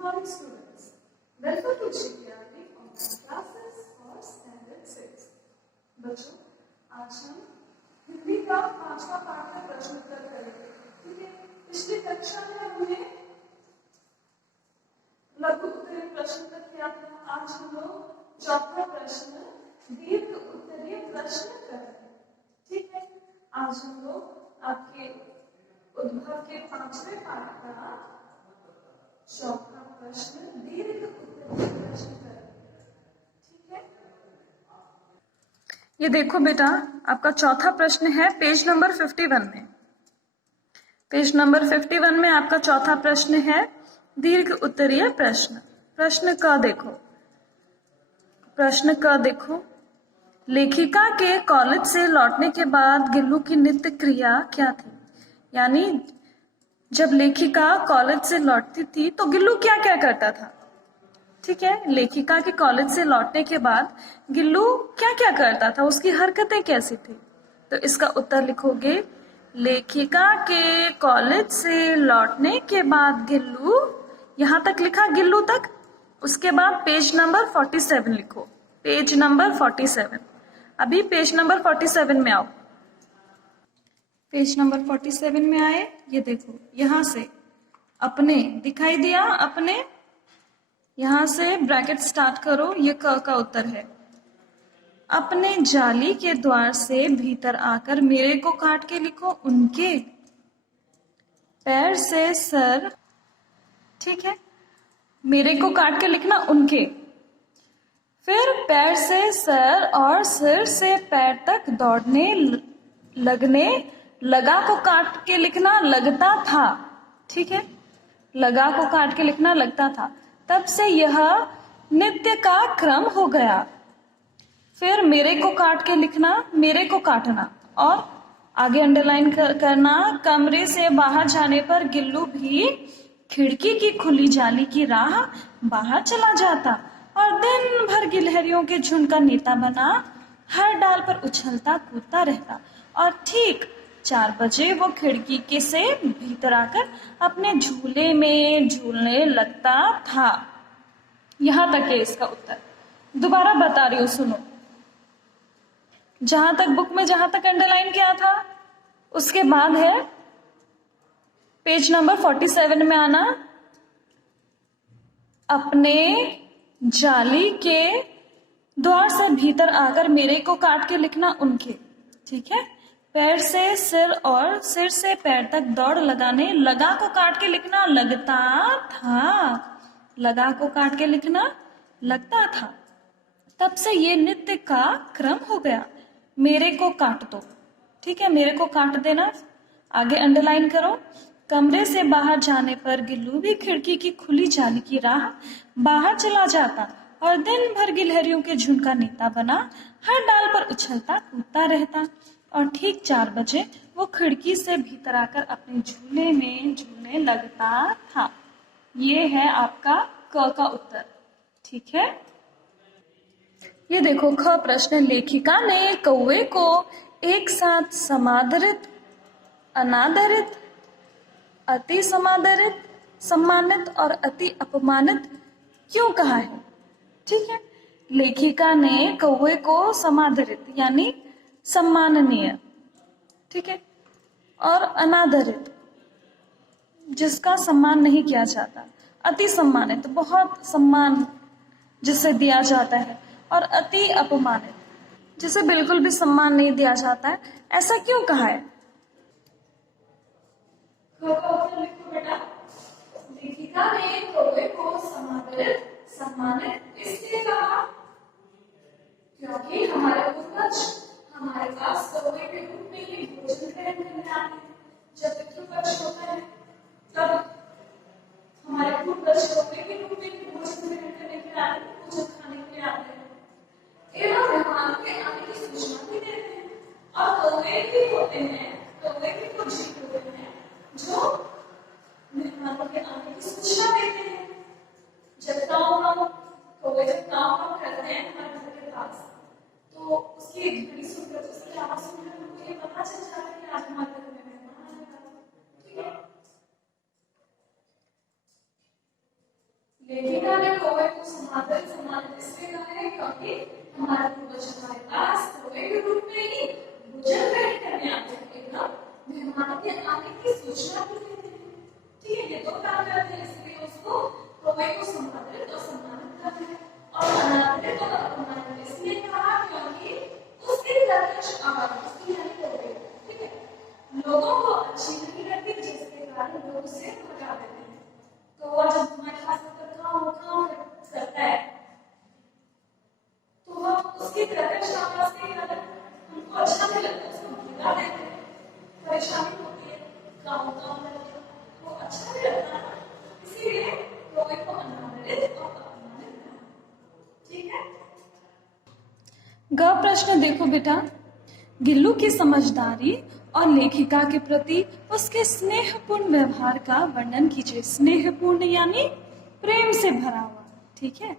morning, students. Welcome to GPRB online classes for Standard 6. बच्चों, आज हम हिंदी का 5वां पाठ का प्रश्न उत्तर करेंगे। ठीक है, पिछली कक्षा में हमने लघु उत्तरीय प्रश्न तक किया था। आज हम लोग चौथा प्रश्न दीर्घ उत्तरीय प्रश्न करेंगे। ठीक है, आज हम लोग आपके उद्भव के 5वें पाठ का चौथा प्रश्न दीर्घ उत्तरीय प्रश्न करेंगे। ठीक है, ये देखो बेटा, आपका चौथा प्रश्न है पेज नंबर 51 में। पेज नंबर 51 में आपका चौथा प्रश्न है दीर्घ उत्तरीय प्रश्न। प्रश्न क देखो, प्रश्न क देखो, लेखिका के कॉलेज से लौटने के बाद गिल्लू की नित्य क्रिया क्या थी? यानी जब लेखिका कॉलेज से लौटती थी तो गिल्लू क्या क्या करता था? ठीक है, लेखिका के कॉलेज से लौटने के बाद गिल्लू क्या क्या करता था, उसकी हरकतें कैसी थी? तो इसका उत्तर लिखोगे, लेखिका के कॉलेज से लौटने के बाद गिल्लू, यहां तक लिखा गिल्लू तक। उसके बाद पेज नंबर 47 लिखो, पेज नंबर 47। अभी पेज नंबर 47 में आओ। पेज नंबर 47 में आए, ये देखो, यहां से अपने दिखाई दिया, अपने यहां से ब्रैकेट स्टार्ट करो। ये क का उत्तर है। अपने जाली के द्वार से भीतर आकर मेरे को काट के लिखो उनके पैर से सर। ठीक है, मेरे को काट के लिखना उनके, फिर पैर से सर और सिर से पैर तक दौड़ने लगने, लगा को काट के लिखना लगता था। ठीक है, लगा को काट के लिखना लगता था। तब से यह नित्य का क्रम हो गया। फिर मेरे को काट के लिखना, मेरे को काटना, और आगे अंडरलाइन करना, कमरे से बाहर जाने पर गिल्लू भी खिड़की की खुली जाली की राह बाहर चला जाता और दिन भर गिलहरियों के झुंड का नेता बना हर डाल पर उछलता कूदता रहता। और ठीक 4 बजे वो खिड़की के से भीतर आकर अपने झूले में झूलने लगता था। यहां तक है इसका उत्तर। दोबारा बता रही हूं, सुनो। जहां तक बुक में जहां तक अंडरलाइन किया था, उसके बाद है पेज नंबर 47 में आना, अपने जाली के द्वार से भीतर आकर मेरे को काट के लिखना उनके। ठीक है, पैर से सिर और सिर से पैर तक दौड़ लगाने, लगा को काट के लिखना लगता था, लगा को काट के लिखना लगता था। तब से ये नित्य का क्रम हो गया। मेरे को काट दो। ठीक है, मेरे को काट देना, आगे अंडरलाइन करो। कमरे से बाहर जाने पर गिल्लू भी खिड़की की खुली जाली की राह बाहर चला जाता और दिन भर गिलहरियों के झुंड का नेता बना हर डाल पर उछलता कूदता रहता। और ठीक 4 बजे वो खिड़की से भीतर आकर अपने झूले में झूलने लगता था। ये है आपका क का उत्तर। ठीक है, ये देखो ख प्रश्न, लेखिका ने कौवे को एक साथ समादरित, अनादरित, अति समादरित, सम्मानित और अति अपमानित क्यों कहा है? ठीक है, लेखिका ने कौवे को समादरित यानी सम्माननीय, ठीक है, और अनादरित जिसका सम्मान नहीं किया जाता, अति सम्मानित बहुत सम्मान जिसे दिया जाता है, और अति अपमानित जिसे बिल्कुल भी सम्मान नहीं दिया जाता है, ऐसा क्यों कहा है? लिखो बेटा, लेखिका ने कौवे को समादरित सम्मानित इसलिए कहा क्योंकि हमारे पूर्वज हमारे पास कौवे के रूप में ही भोजन ग्रहण करने आते हैं। जब पितृपक्ष होता है तब हमारे पूर्वज कौवे के रूप में ही भोजन ग्रहण करने के लिए आते हैं, भोजन खाने के लिए आते हैं एवं मेहमानों के आने की सूचना भी देते हैं। और कौवे भी होते हैं, कौवे भी कुछ जीव होते हैं जो मेहमानों के आने की सूचना देते हैं। जब कौवे जब काम करते हैं हमारे घर के पास, तो उसकी घड़ी सुनकर, उसकी आवाज सुनकर हमको ये पता चल जाता है कि आज हमारे घर में मेहमान आएगा। ठीक है, लेखिका ने कौवे को समानांतर सम्मानित इसलिए कहा है क्योंकि हमारे पूर्वज हमारे पास कौवे के रूप में ही भोजन ग्रहण करने आते थे ना, मेहमानों के आने की सूचना भी देते थे। ठीक है, ये दो काम करते हैं, इसलिए उसको कौवे को समानांतर और सम्मानित करते हैं। और अनादरित और अपमानित इसलिए कहा क्योंकि उसकी प्रत्यक्ष आवाज उसकी यानी कौवे, ठीक है, लोगों को अच्छी नहीं लगती, जिसके कारण लोग उसे भगा देते हैं। तो वो जब तुम्हारे पास काम करता है तो वो उसकी प्रत्यक्ष आवाज के कारण उनको अच्छा नहीं लगता, उसको भगा देते हैं, परेशानी होती है, काम करते हैं, वो अच्छा नहीं लगता, इसीलिए कौवे को अनादरित और अपमानित कहा। ठीक है। ग प्रश्न देखो बेटा, गिल्लू की समझदारी और लेखिका के प्रति उसके स्नेहपूर्ण व्यवहार का वर्णन कीजिए। स्नेहपूर्ण यानी प्रेम से भरा हुआ। ठीक है,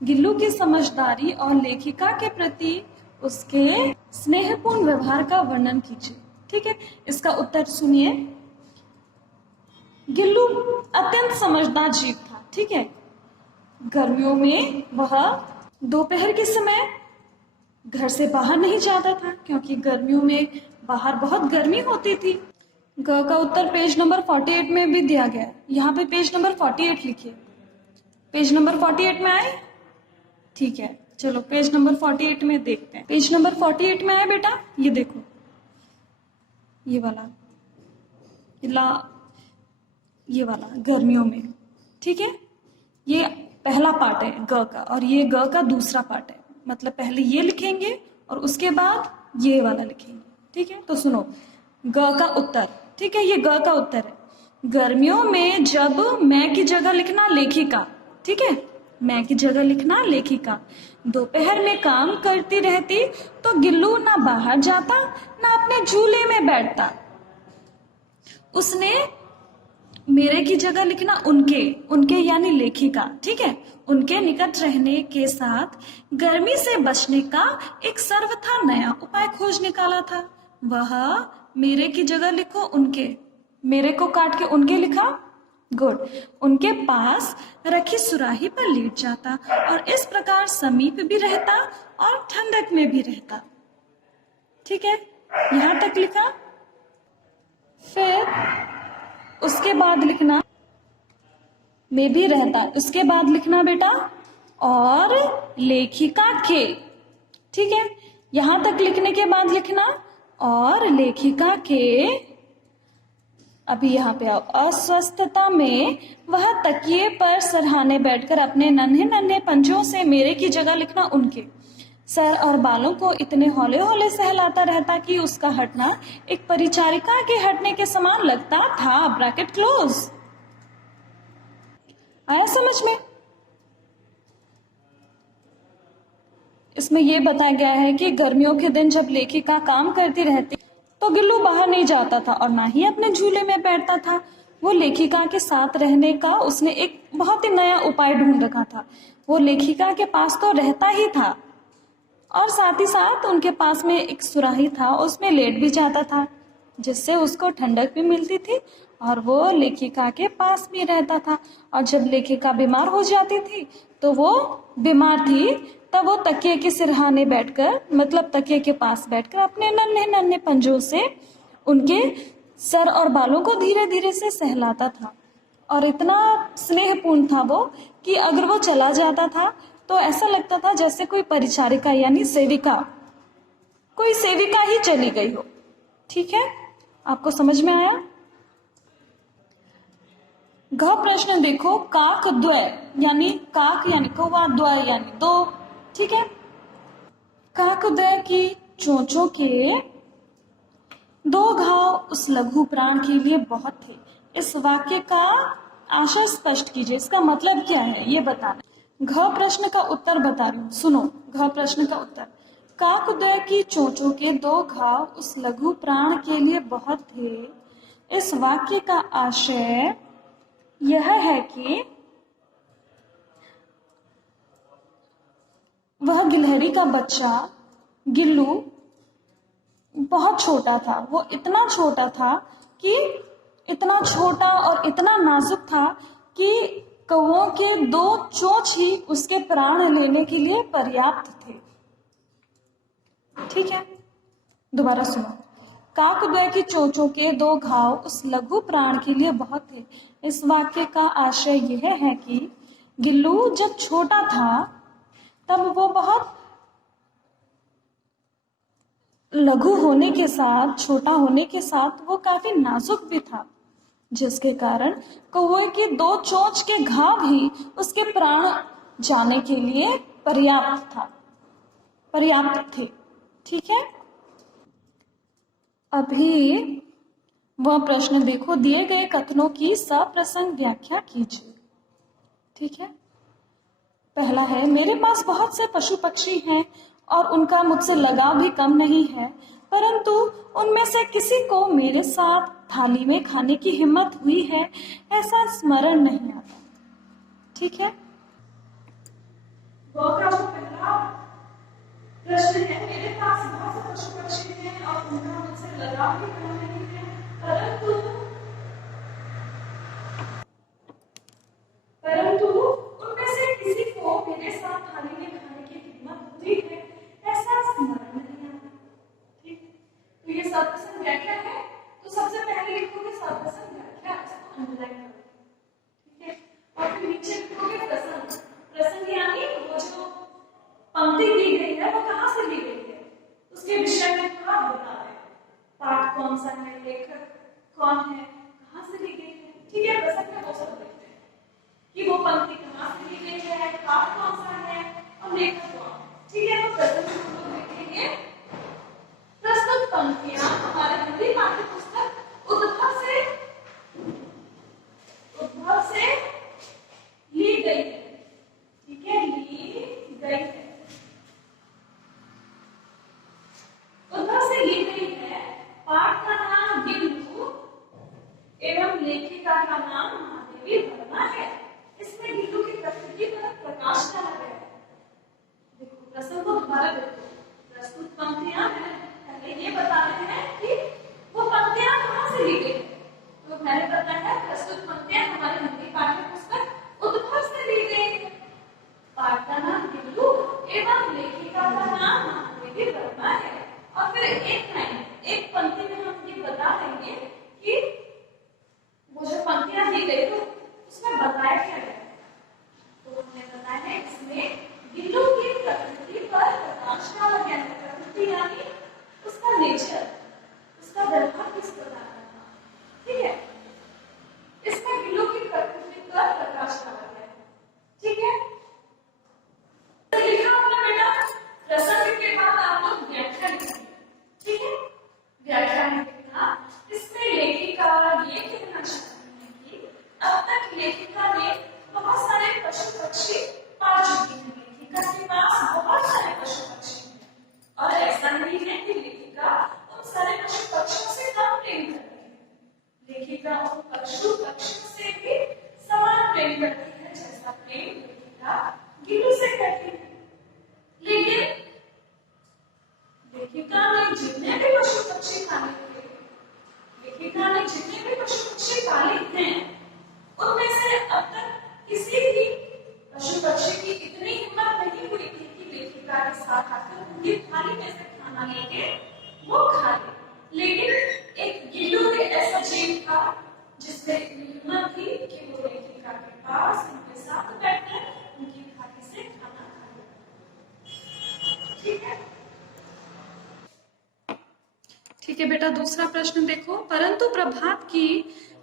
गिल्लू की समझदारी और लेखिका के प्रति उसके स्नेहपूर्ण व्यवहार का वर्णन कीजिए। ठीक है, इसका उत्तर सुनिए। गिल्लू अत्यंत समझदार जीव था। ठीक है, गर्मियों में वह दोपहर के समय घर से बाहर नहीं जाता था क्योंकि गर्मियों में बाहर बहुत गर्मी होती थी। ग का उत्तर पेज नंबर 48 में भी दिया गया है। यहाँ पे पेज नंबर 48 लिखिए। पेज नंबर 48 में आए? ठीक है, चलो पेज नंबर 48 में देखते हैं। पेज नंबर 48 में आए बेटा, ये देखो, ये वाला ये वाला गर्मियों में। ठीक है, ये पहला पार्ट है ग का और ये ग का दूसरा पार्ट है। मतलब पहले ये लिखेंगे और उसके बाद ये वाला लिखेंगे। ठीक है, तो सुनो, ग का उत्तर। ठीक है, ये ग का उत्तर है। गर्मियों में जब मैं की जगह लिखना लेखिका। ठीक है, मैं की जगह लिखना लेखिका दोपहर में काम करती रहती तो गिल्लू ना बाहर जाता ना अपने झूले में बैठता। उसने मेरे की जगह लिखना उनके यानी लेखिका। ठीक है, उनके निकट रहने के साथ गर्मी से बचने का एक सर्वथा नया उपाय खोज निकाला था। वह मेरे की जगह लिखो उनके, मेरे को काट के उनके लिखा। गुड। उनके पास रखी सुराही पर लेट जाता और इस प्रकार समीप भी रहता और ठंडक में भी रहता। ठीक है, यहां तक लिखा। फिर उसके बाद लिखना में भी रहता, उसके बाद लिखना बेटा और लेखिका के। ठीक है, यहां तक लिखने के बाद लिखना और लेखिका के। अभी यहाँ पे आओ। अस्वस्थता में वह तकिए पर सरहाने बैठकर अपने नन्हे नन्हे पंजों से मेरे की जगह लिखना उनके। सर और बालों को इतने हौले हौले सहलाता रहता कि उसका हटना एक परिचारिका के हटने के समान लगता था। Bracket close. आया समझ में? इसमें यह बताया गया है कि गर्मियों के दिन जब लेखिका काम करती रहती तो गिल्लू बाहर नहीं जाता था और ना ही अपने झूले में बैठता था। वो लेखिका के साथ रहने का उसने एक बहुत ही नया उपाय ढूंढ रखा था। वो लेखिका के पास तो रहता ही था और साथ ही साथ उनके पास में एक सुराही था, उसमें लेट भी जाता था जिससे उसको ठंडक भी मिलती थी और वो लेखिका के पास भी रहता था। और जब लेखिका बीमार हो जाती थी तो वो बीमार थी तब वो तकिए के सिरहाने बैठकर, मतलब तकिए के पास बैठकर अपने नन्हे नन्हे पंजों से उनके सर और बालों को धीरे धीरे से सहलाता था। और इतना स्नेहपूर्ण था वो कि अगर वो चला जाता था तो ऐसा लगता था जैसे कोई परिचारिका यानी सेविका, कोई सेविका ही चली गई हो। ठीक है, आपको समझ में आया? घ प्रश्न देखो। काक द्वय यानी काक यानी कौवा, द्वय यानी दो। ठीक है, काक द्वय की चोंचों के दो घाव उस लघु प्राण के लिए बहुत थे। इस वाक्य का आशय स्पष्ट कीजिए। इसका मतलब क्या है ये बताना। घ प्रश्न का उत्तर बता रही हूँ, सुनो। घ प्रश्न का उत्तर, काकद्वय की चोंचों के दो घाव उस लघु प्राण के लिए बहुत थे। इस वाक्य का आशय यह है कि वह गिलहरी का बच्चा गिल्लू बहुत छोटा था। वो इतना छोटा था कि इतना छोटा और इतना नाजुक था कि कौओं के 2 चोंच ही उसके प्राण लेने के लिए पर्याप्त थे। ठीक है, दोबारा सुनो। काकद्वय की चोंचों के 2 घाव उस लघु प्राण के लिए बहुत थे। इस वाक्य का आशय यह है कि गिल्लू जब छोटा था तब वो बहुत लघु होने के साथ, छोटा होने के साथ वो काफी नाजुक भी था, जिसके कारण कौवे की 2 चोंच के घाव ही उसके प्राण जाने के लिए पर्याप्त थे। ठीक है, अभी वह प्रश्न देखो, दिए गए कथनों की सप्रसंग व्याख्या कीजिए। ठीक है, पहला है, मेरे पास बहुत से पशु पक्षी हैं और उनका मुझसे लगाव भी कम नहीं है, परंतु उनमें से किसी को मेरे साथ थाली में खाने की हिम्मत हुई है ऐसा स्मरण नहीं आता। ठीक है, वह का जो पहला प्रश्न है, मेरे पास बहुत से पशु पक्षी हैं और उनका मुझसे लगाव भी कम नहीं है, परंतु उनमें से किसी को मेरे साथ थाली में खाने की हिम्मत हुई है ऐसा स्मरण नहीं आता। ठीक, तो ये सप्रसंग व्याख्या है। तो सबसे पहले लिखोगे सप्रसंग व्याख्या, इसको अंडरलाइन करो। ठीक है, और फिर नीचे लिखोगे प्रसंग। प्रसंग यानी वो जो पंक्ति दी गई है वो कहाँ से ली गई है, उसके विषय में थोड़ा बता दें। पाठ कौन सा है, लेखक कौन है, कहाँ से ली गई है। ठीक है, प्रसंग में वो सब देखते हैं कि वो पंक्ति कहाँ से ली गई है, पाठ कौन सा है और लेखक कौन है। ठीक है, तो प्रसंग में हम लोग देखेंगे प्रस्तुत पंक्तियां हमारे हिंदी पाठ्य पुस्तक उद्भव से ली गई है। ठीक है, ली गई है, उद्भव से ली गई है। पाठ का नाम गिल्लू एवं लेखिका का नाम महादेवी वर्मा है। इसमें गिल्लू की प्रकृति पर प्रकाश डाला गया है। देखो प्रसंग को दोबारा देखो, प्रस्तुत पंक्तियां हैं, पहले ये बताते हैं कि वो पंक्तियां कहाँ से ली गई। तो मैंने बताया प्रस्तुत पंक्तियां हमारे हिंदी पाठ्य पुस्तक उद्भव से ली गई है। पाठ का नाम गिल्लू एवं लेखिका का नाम महादेवी वर्मा है। और फिर एक पंक्ति में हम ये बता देंगे कि वो जो पंक्तियां दी गई तो उसमें बताया क्या गया। तो हमने बताया है इसमें गिल्लू की प्रकृति पर प्रकाश डाला गया है। प्रकृति यानी उसका नेचर, उसका व्यवहार किस प्रकार का था। ठीक है, इसमें गिल्लू की प्रकृति पर प्रकाश डाला गया है। ठीक है, लिखा आपने बेटा, प्रसंग के बाद आप लोग व्याख्या लिखेंगे। ठीक है, व्याख्या में लिखना, इसमें लेखिका ये कहना चाहती है कि अब तक लेखिका ने बहुत सारे पशु पक्षी पाल चुकी है। लेखिका के पास बहुत सारे पशु पक्षी हैं और ऐसा नहीं है कि लेखिका उन सारे पशु पक्षियों से कम प्रेम करती है। लेखिका उन पशु पक्षियों से भी समान प्रेम करती है जैसा प्रेम लेखिका गिल्लू से करती है। लेकिन लेखिका ने जितने भी पशु पक्षी पाले थे, लेखिका ने जितने भी पशु पक्षी पाले हैं, उनमें से अब तक किसी भी पशु पक्षी की इतनी हिम्मत नहीं हुई थी कि लेखिका के साथ आकर उनकी थाली में से खाना लेके वो खा ले। लेकिन एक गिल्लू एक ऐसा जीव था जिसमें इतनी हिम्मत थी कि वो लेखिका के पास उनके साथ बैठकर उनकी थाली से खाना खा ले। ठीक है, ठीक है बेटा, दूसरा प्रश्न देखो। परंतु प्रभात की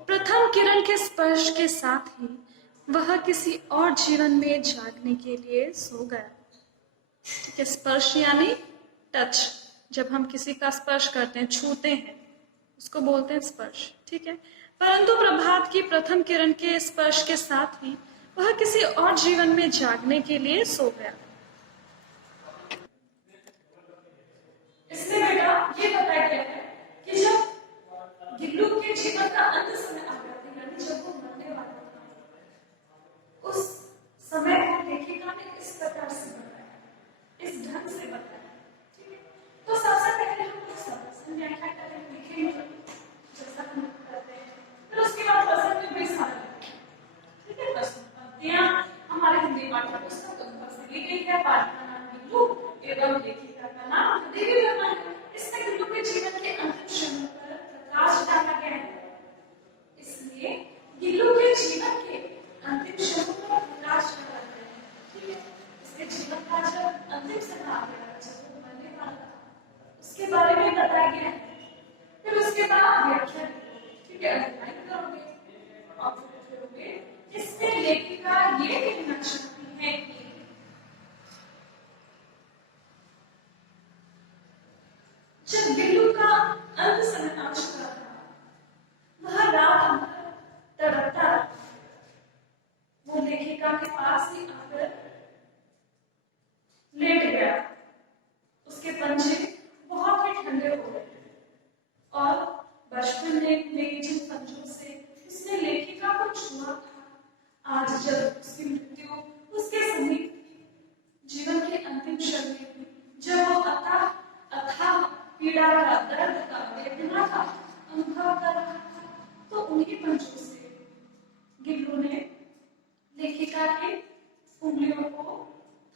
प्रथम किरण के स्पर्श के साथ ही वह किसी और जीवन में जागने के लिए सो गया। ठीक है, स्पर्श यानी टच, जब हम किसी का स्पर्श करते हैं, छूते हैं, उसको बोलते हैं स्पर्श। ठीक है, परंतु प्रभात की प्रथम किरण के स्पर्श के साथ ही वह किसी और जीवन में जागने के लिए सो गया। इसमें बेटा ये बताया गया है कि जब गिल्लू के जीवन का अंत समय आ गया था, यानी जब वो मरने वाला था, उस समय को लेखिका ने इस प्रकार से बताया, इस ढंग से बताया। ठीक है, तो सबसे पहले हम लोग सप्रसंग व्याख्या करेंगे, लिखेंगे जैसा हम करते हैं, फिर उसके बाद प्रसंग में भी सारा। ठीक है, प्रश्न आज जब उसकी मृत्यु उसके समीप जीवन के अंतिम क्षण में हुई, जब वो अथाह पीड़ा का, दर्द का, वेदना का अनुभव कर रहा था, तो उन्हीं पंचों से गिल्लू ने लेखिका की उंगलियों को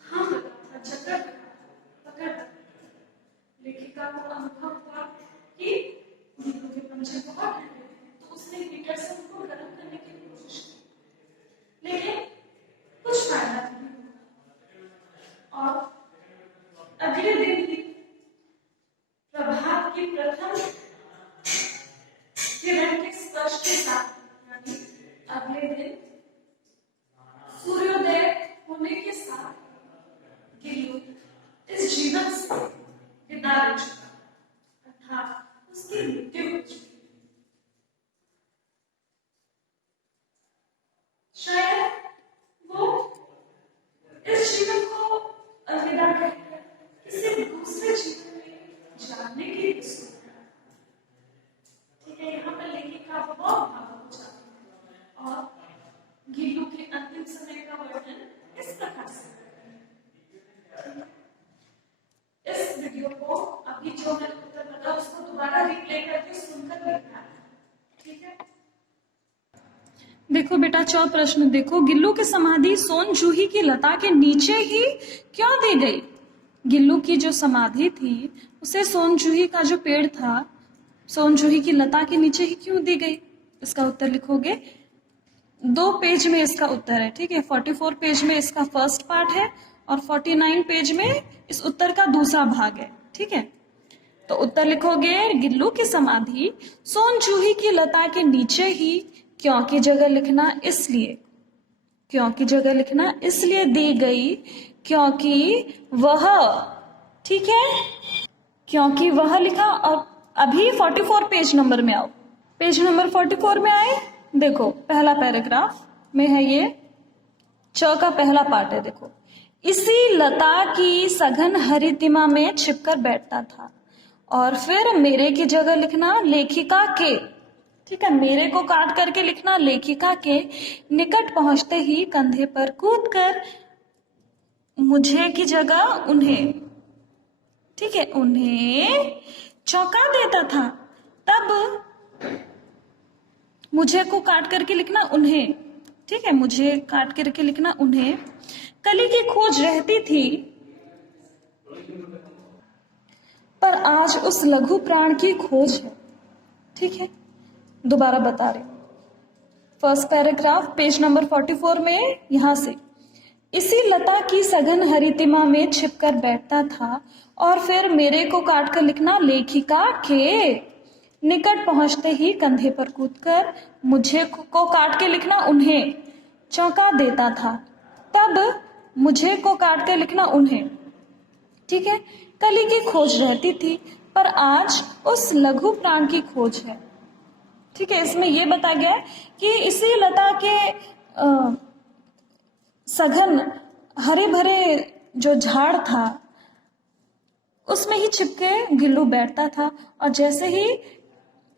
थाम रखा था, जकड़ रखा था, पकड़ रखा था। लेखिका को अनुभव हुआ कि गिल्लू के पंजे बहुत ठंडे हैं, तो उसने हीटर से उनको गर्म करने की कोशिश की, लेकिन कुछ फायदा नहीं हुआ। और अगले दिन ही प्रभात की प्रथम किरण के स्पर्श के साथ, यानी अगले दिन सूर्योदय होने के साथ गिल्लू इस जीवन से विदा ले चुका, अर्थात उसकी मृत्यु हो चुकी। शायद वो इस जीवन को अलविदा कहकर किसी दूसरे जीवन में जानने के लिए सोच रहा है। ठीक है, यहाँ पर लेखिका बहुत भावुक हो जाती है और गिल्लू के अंतिम समय का वर्णन इस प्रकार से करती है। इस वीडियो को अभी जो मैं उत्तर बता उसको दोबारा रिप्ले करके सुनकर देखना है, ठीक है। देखो बेटा, 4 प्रश्न देखो। गिल्लू की समाधि सोनजूही की लता के नीचे ही क्यों दी गई? गिल्लू की जो समाधि थी उसे सोनजूही का जो पेड़ था, सोनजूही की लता के नीचे ही क्यों दी गई? इसका उत्तर लिखोगे। 2 पेज में इसका उत्तर है, ठीक है। 44 पेज में इसका फर्स्ट पार्ट है और 49 पेज में इस उत्तर का दूसरा भाग है, ठीक है। तो उत्तर लिखोगे, गिल्लू की समाधि सोनजूही की लता के नीचे ही, क्यों की जगह लिखना इसलिए, क्यों की जगह लिखना इसलिए दी गई क्योंकि वह, ठीक है, क्योंकि वह लिखा। और अभी 44 पेज नंबर में आओ, पेज नंबर 44 में आए। देखो पहला पैराग्राफ में है, ये च का पहला पार्ट है। देखो, इसी लता की सघन हरितिमा में छिपकर बैठता था। और फिर मेरे की जगह लिखना लेखिका के, ठीक है, मेरे को काट करके लिखना लेखिका के निकट पहुंचते ही कंधे पर कूदकर मुझे की जगह उन्हें, ठीक है, उन्हें चौंका देता था। तब मुझे को काट करके लिखना उन्हें, ठीक है, मुझे काट करके लिखना उन्हें कली की खोज रहती थी, पर आज उस लघु प्राण की खोज है, ठीक है। दोबारा बता रहे, फर्स्ट पैराग्राफ पेज नंबर 44 में, यहां से, इसी लता की सघन हरितिमा में छिपकर बैठता था। और फिर मेरे को काट कर लिखना लेखिका के निकट पहुंचते ही कंधे पर कूदकर मुझे को काट के लिखना उन्हें चौंका देता था। तब मुझे को काट कर लिखना उन्हें, ठीक है, कली की खोज रहती थी, पर आज उस लघु प्राण की खोज है, ठीक है। इसमें यह बता गया कि इसी लता के सघन हरे भरे जो झाड़ था उसमें ही छिपके गिल्लू बैठता था। और जैसे ही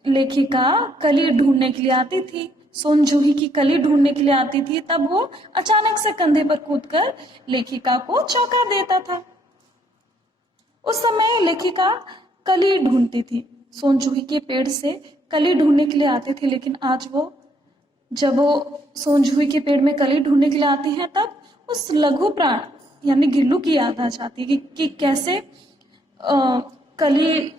लेखिका कली ढूंढने के लिए आती थी, सोनजूही की कली ढूंढने के लिए आती थी, तब वो अचानक से कंधे पर कूदकर लेखिका को चौंका देता था। उस समय लेखिका कली ढूंढती थी, सोनजूही के पेड़ से कली ढूंढने के लिए आती थी, लेकिन आज वो, जब वो सोनजूही के पेड़ में कली ढूंढने के लिए आती हैं, तब उस लघु प्राण यानी गिल्लू की याद आ जाती है कि कैसे कली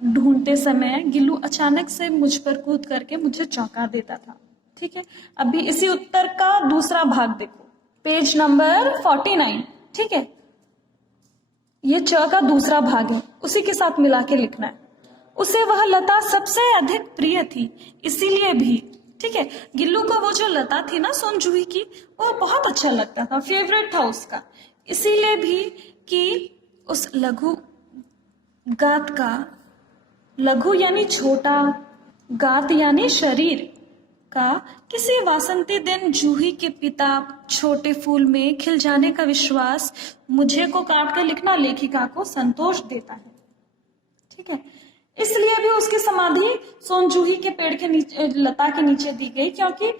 ढूंढते समय गिल्लू अचानक से मुझ पर कूद करके मुझे चौंका देता था, ठीक है। अभी इसी उत्तर का दूसरा भाग देखो, पेज नंबर 49, ठीक है। ये च का दूसरा भाग है, उसी के साथ मिला के लिखना है। उसे वह लता सबसे अधिक प्रिय थी, इसीलिए भी, ठीक है, गिल्लू को वो जो लता थी ना सोनजूही की, वो बहुत अच्छा लगता था, फेवरेट था उसका। इसीलिए भी कि उस लघु गात का, लघु यानी छोटा, गात यानी शरीर का, किसी वासंती दिन जूही के पिता छोटे फूल में खिल जाने का विश्वास मुझे को काट कर लिखना लेखिका को संतोष देता है, ठीक है। इसलिए भी उसकी समाधि सोनजूही के पेड़ के नीचे, लता के नीचे दी गई, क्योंकि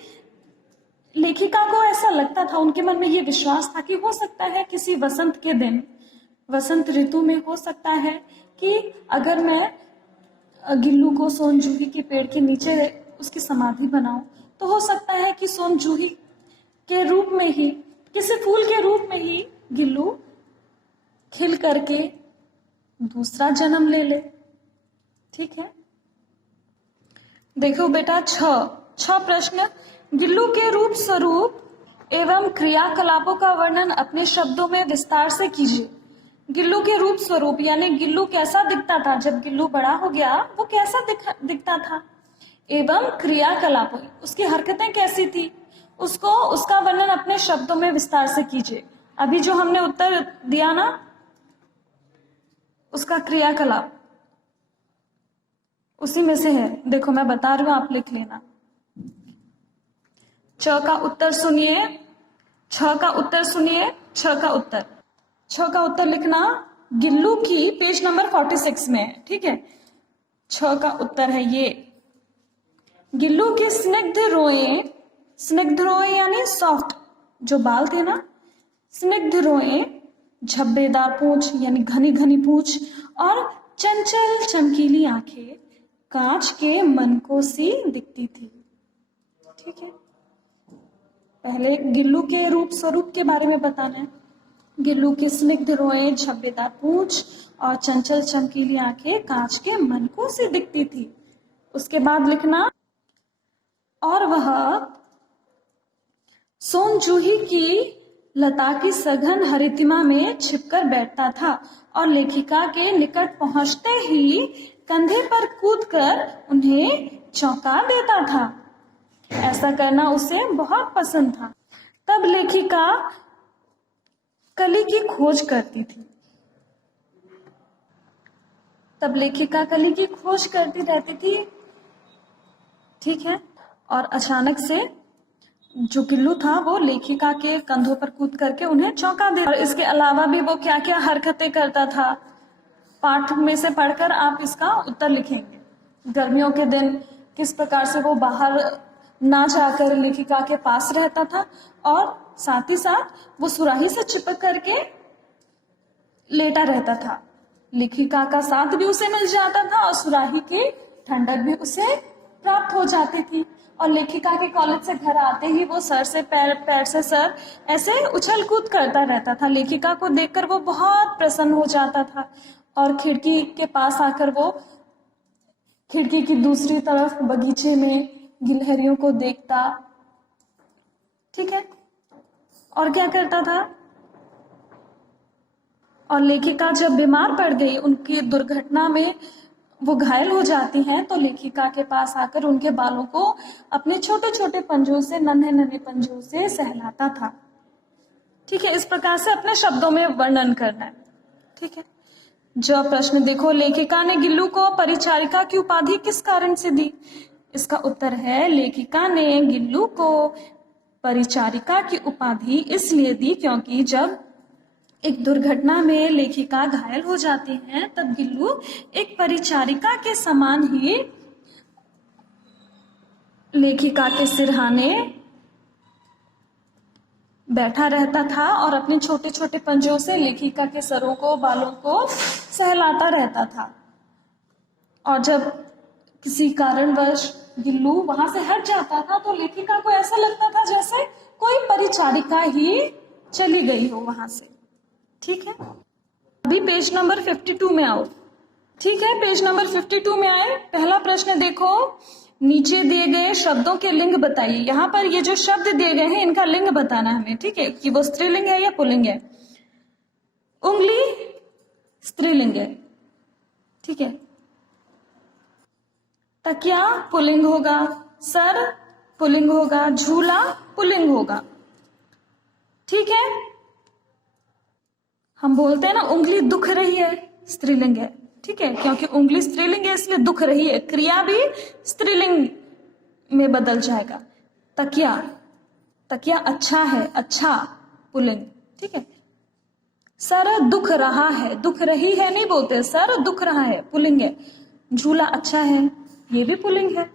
लेखिका को ऐसा ऐसा लगता था, उनके मन में ये विश्वास था कि हो सकता है किसी वसंत के दिन, वसंत ऋतु में हो सकता है कि अगर मैं गिल्लू को सोन जूही के पेड़ के नीचे उसकी समाधि बनाऊं, तो हो सकता है कि सोन जूही के रूप में ही, किसी फूल के रूप में ही गिल्लू खिल करके दूसरा जन्म ले ले। ठीक है, देखो बेटा, छह प्रश्न। गिल्लू के रूप स्वरूप एवं क्रियाकलापों का वर्णन अपने शब्दों में विस्तार से कीजिए। गिल्लू के रूप स्वरूप यानी गिल्लू कैसा दिखता था, जब गिल्लू बड़ा हो गया वो कैसा दिखता था, एवं क्रियाकलापों, उसकी हरकतें कैसी थी, उसका वर्णन अपने शब्दों में विस्तार से कीजिए। अभी जो हमने उत्तर दिया ना, उसका क्रियाकलाप उसी में से है। देखो मैं बता रही हूं, आप लिख लेना। च का उत्तर सुनिए, छ का उत्तर सुनिए, छ का उत्तर लिखना गिल्लू की पेज नंबर 46 में है। ठीक है, छ का उत्तर है ये, गिल्लू के स्निग्ध रोएं यानी सॉफ्ट जो बाल थे ना, स्निग्ध रोएं, झब्बेदार पूंछ यानी घनी घनी पूंछ, और चंचल चमकीली आंखें कांच के मनकों सी दिखती थी। ठीक है, पहले गिल्लू के रूप स्वरूप के बारे में बताना है। गिल्लू के स्निग्ध रोएं, झब्बेदार पूंछ और चंचल चमकीली आंखें कांच के मनकों से दिखती थी। उसके बाद लिखना, और वह सोन जूही की लता की सघन हरितिमा में छिपकर बैठता था और लेखिका के निकट पहुंचते ही कंधे पर कूदकर उन्हें चौंका देता था। ऐसा करना उसे बहुत पसंद था। तब लेखिका कली की खोज करती थी। रहती थी। ठीक है, और अचानक से जो गिल्लू था वो लेखिका के कंधों पर कूद करके उन्हें चौंका दे। और इसके अलावा भी वो क्या क्या हरकतें करता था, पाठ में से पढ़कर आप इसका उत्तर लिखेंगे। गर्मियों के दिन किस प्रकार से वो बाहर ना जाकर लेखिका के पास रहता था, और साथ ही साथ वो सुराही से चिपक करके लेटा रहता था। लेखिका का साथ भी उसे मिल जाता था और सुराही की ठंडक भी उसे प्राप्त हो जाती थी। और लेखिका के कॉलेज से घर आते ही वो सर से पैर से सर ऐसे उछल कूद करता रहता था। लेखिका को देखकर वो बहुत प्रसन्न हो जाता था और खिड़की के पास आकर वो खिड़की की दूसरी तरफ बगीचे में गिलहरियों को देखता। ठीक है, और क्या करता था, और लेखिका जब बीमार पड़ गई, उनकी दुर्घटना में वो घायल हो जाती हैं, तो लेखिका के पास आकर उनके बालों को अपने छोटे छोटे पंजों से, नन्हे नन्हे पंजों से सहलाता था। ठीक है, इस प्रकार से अपने शब्दों में वर्णन करना है। ठीक है, जो प्रश्न देखो, लेखिका ने गिल्लू को परिचारिका की उपाधि किस कारण से दी? इसका उत्तर है, लेखिका ने गिल्लू को परिचारिका की उपाधि इसलिए दी क्योंकि जब एक दुर्घटना में लेखिका घायल हो जाती हैं, तब गिल्लू एक परिचारिका के समान ही लेखिका के सिरहाने बैठा रहता था और अपने छोटे छोटे पंजों से लेखिका के सरों को, बालों को सहलाता रहता था। और जब किसी कारणवश गिल्लू वहां से हट जाता था, तो लेखिका को ऐसा लगता था जैसे कोई परिचारिका ही चली गई हो वहां से। ठीक है, अभी पेज नंबर 52 में आओ। ठीक है, पेज नंबर 52 में आए। पहला प्रश्न देखो, नीचे दिए गए शब्दों के लिंग बताइए। यहाँ पर ये जो शब्द दिए गए हैं, इनका लिंग बताना है हमें। ठीक है, कि वो स्त्रीलिंग है या पुल्लिंग है। उंगली स्त्रीलिंग है। ठीक है, तकिया पुल्लिंग होगा, सर पुल्लिंग होगा, झूला पुल्लिंग होगा। ठीक है, हम बोलते हैं ना उंगली दुख रही है, स्त्रीलिंग है। ठीक है, क्योंकि उंगली स्त्रीलिंग है इसलिए दुख रही है, क्रिया भी स्त्रीलिंग में बदल जाएगा। तकिया, तकिया अच्छा है, अच्छा पुल्लिंग। ठीक है, सर दुख रहा है, दुख रही है नहीं बोलते, सर दुख रहा है पुल्लिंग है। झूला अच्छा है, ये भी पुल्लिंग है।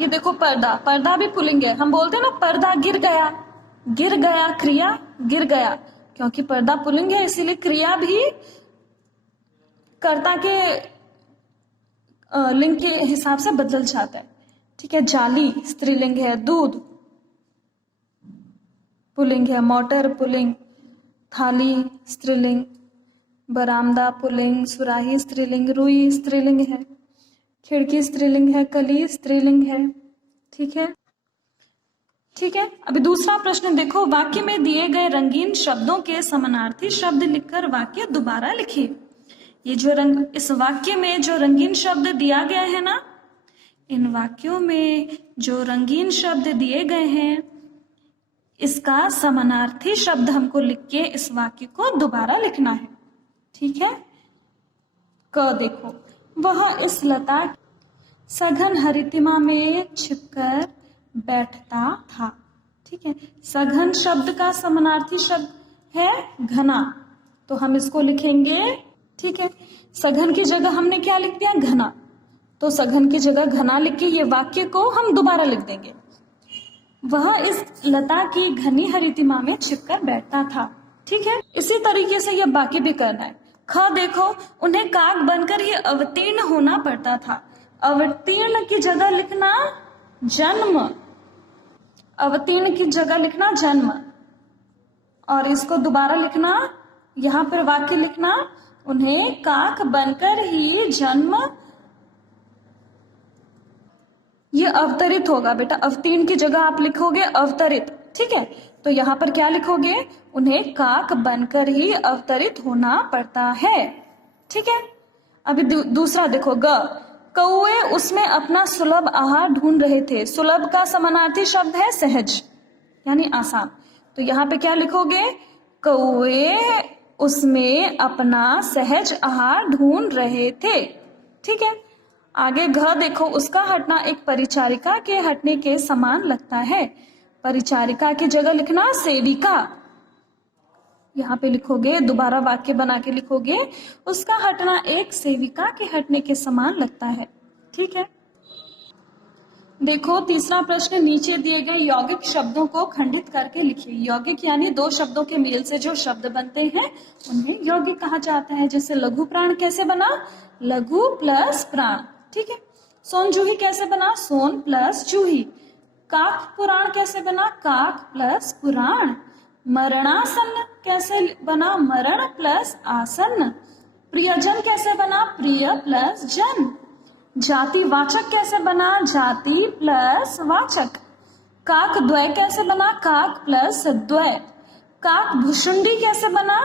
ये देखो पर्दा, पर्दा भी पुल्लिंग है। हम बोलते हैं ना पर्दा गिर गया, गिर गया क्रिया गिर गया, क्योंकि पर्दा पुल्लिंग है इसीलिए क्रिया भी कर्ता के लिंग के हिसाब से बदल जाता है। ठीक है, जाली स्त्रीलिंग है, दूध पुल्लिंग है, मोटर पुल्लिंग, थाली स्त्रीलिंग, बरामदा पुल्लिंग, सुराही स्त्रीलिंग, रुई स्त्रीलिंग है, खिड़की स्त्रीलिंग है, कली स्त्रीलिंग है। ठीक है, ठीक है। अभी दूसरा प्रश्न देखो, वाक्य में दिए गए रंगीन शब्दों के समानार्थी शब्द लिखकर वाक्य दोबारा लिखिए। ये जो इस वाक्य में जो रंगीन शब्द दिया गया है ना, इन वाक्यों में जो रंगीन शब्द दिए गए हैं, इसका समानार्थी शब्द हमको लिख के इस वाक्य को दोबारा लिखना है। ठीक है, क देखो, वह इस लता सघन हरितिमा में छिपकर बैठता था। ठीक है, सघन शब्द का समानार्थी शब्द है घना, तो हम इसको लिखेंगे। ठीक है, सघन की जगह हमने क्या लिख दिया, घना, तो सघन की जगह घना लिख के ये वाक्य को हम दोबारा लिख देंगे। वह इस लता की घनी हरितिमा में छिपकर बैठता था। ठीक है, इसी तरीके से यह वाक्य भी करना है। ख देखो, उन्हें काक बनकर ये अवतीर्ण होना पड़ता था। अवतीर्ण की जगह लिखना जन्म, अवतीर्ण की जगह लिखना जन्म, और इसको दोबारा लिखना, यहाँ पर वाक्य लिखना, उन्हें काक बनकर ही जन्म, ये अवतरित होगा बेटा, अवतीर्ण की जगह आप लिखोगे अवतरित। ठीक है, तो यहाँ पर क्या लिखोगे, उन्हें काक बनकर ही अवतरित होना पड़ता है। ठीक है, अभी दूसरा देखो, ग कौए उसमें अपना सुलभ आहार ढूंढ रहे थे। सुलभ का समानार्थी शब्द है सहज, यानी आसान, तो यहाँ पे क्या लिखोगे, कौए उसमें अपना सहज आहार ढूंढ रहे थे। ठीक है, आगे घ देखो, उसका हटना एक परिचारिका के हटने के समान लगता है। परिचारिका की जगह लिखना सेविका, यहाँ पे लिखोगे, दोबारा वाक्य बना के लिखोगे, उसका हटना एक सेविका के हटने के समान लगता है। ठीक है, देखो तीसरा प्रश्न, नीचे दिए गए यौगिक शब्दों को खंडित करके लिखिए। यौगिक यानी दो शब्दों के मेल से जो शब्द बनते हैं उन्हें यौगिक कहा जाता है। जैसे लघु प्राण कैसे बना, लघु प्लस प्राण। ठीक है, सोन जूही कैसे बना, सोन प्लस जूही। काक पुराण कैसे बना, काक प्लस पुराण। मरणासन कैसे बना, मरण प्लस आसन। प्रियजन कैसे बना, प्रिय प्लस जन। जाति वाचक कैसे बना, जाति प्लस वाचक। काक द्वय कैसे बना, काक प्लस द्वय। काक भुषुंडी कैसे बना,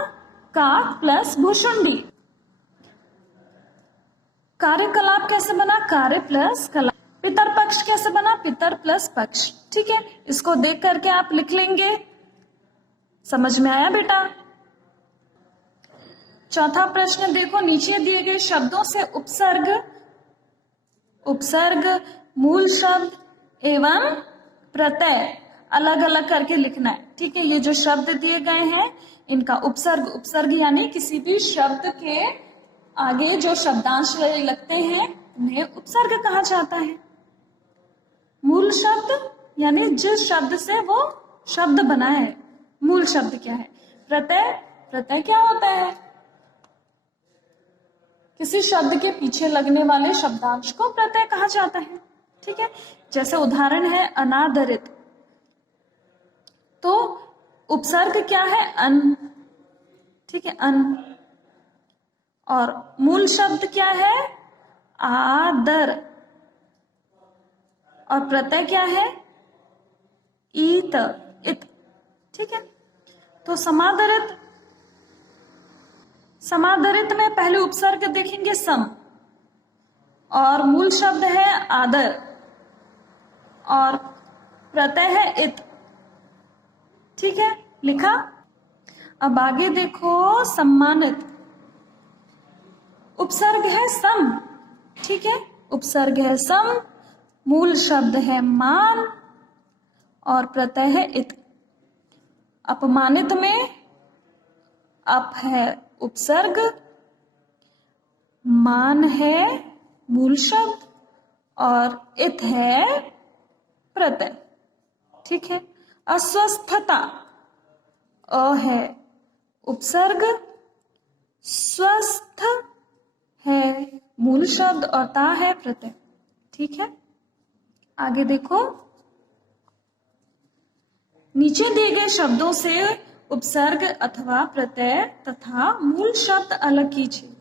काक प्लस भुषुंडी। कार्यकलाप कैसे बना, कार्य प्लस कलाप। पितर पक्ष कैसे बना, पितर प्लस पक्ष। ठीक है, इसको देख करके आप लिख लेंगे। समझ में आया बेटा? चौथा प्रश्न देखो, नीचे दिए गए शब्दों से उपसर्ग, उपसर्ग, मूल शब्द एवं प्रत्यय अलग अलग करके लिखना है। ठीक है, ये जो शब्द दिए गए हैं इनका उपसर्ग, उपसर्ग यानी किसी भी शब्द के आगे जो शब्दांश लगते हैं उन्हें उपसर्ग कहा जाता है। मूल शब्द यानी जिस शब्द से वो शब्द बना है, मूल शब्द क्या है। प्रत्यय, प्रत्यय क्या होता है, किसी शब्द के पीछे लगने वाले शब्दांश को प्रत्यय कहा जाता है। ठीक है, जैसे उदाहरण है अनादरित, तो उपसर्ग क्या है, अन। ठीक है, अन। और मूल शब्द क्या है, आदर। और प्रत्यय क्या है, ईत, इत। ठीक है, तो समादरित, समादरित में पहले उपसर्ग देखेंगे सम, और मूल शब्द है आदर, और प्रत्यय है इत। ठीक है, लिखा। अब आगे देखो, सम्मानित, उपसर्ग है सम। ठीक है, उपसर्ग है सम, मूल शब्द है मान, और प्रत्यय है इत। अपमानित में अप है उपसर्ग, मान है मूल शब्द, और इत है प्रत्यय। ठीक है, अस्वस्थता, अ है उपसर्ग, स्वस्थ है मूल शब्द और ता है प्रत्यय। ठीक है, आगे देखो, नीचे दिए गए शब्दों से उपसर्ग अथवा प्रत्यय तथा मूल शब्द अलग कीजिए।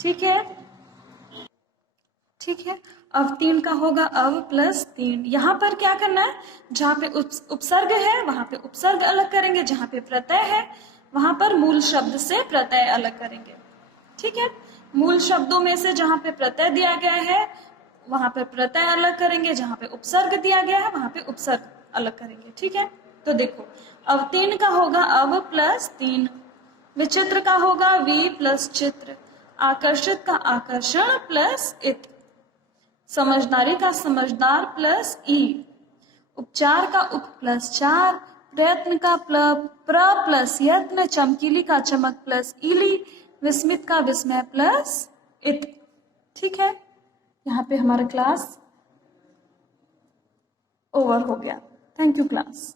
ठीक है, ठीक है। अवतीर्ण का होगा अव प्लस तीर्ण। यहां पर क्या करना है, जहां पे उपसर्ग है वहां पे उपसर्ग अलग करेंगे, जहां पे प्रत्यय है वहां पर मूल शब्द से प्रत्यय अलग करेंगे। ठीक है, मूल शब्दों में से जहां पे प्रत्यय दिया गया है वहां पे प्रत्यय अलग करेंगे, जहां पे उपसर्ग दिया गया है वहां पे उपसर्ग अलग करेंगे। ठीक है, तो देखो, अवतीर्ण का होगा अव प्लस तीर्ण, विचित्र का होगा वी प्लस चित्र, आकर्षित का आकर्षण प्लस इत, समझदारी का समझदार प्लस ई, उपचार का उप प्लस चार, प्रयत्न का प्र प्लस यत्न, चमकीली का चमक प्लस इली, विस्मित का विस्मय प्लस इत। ठीक है, यहाँ पे हमारा क्लास ओवर हो गया। Thank you class.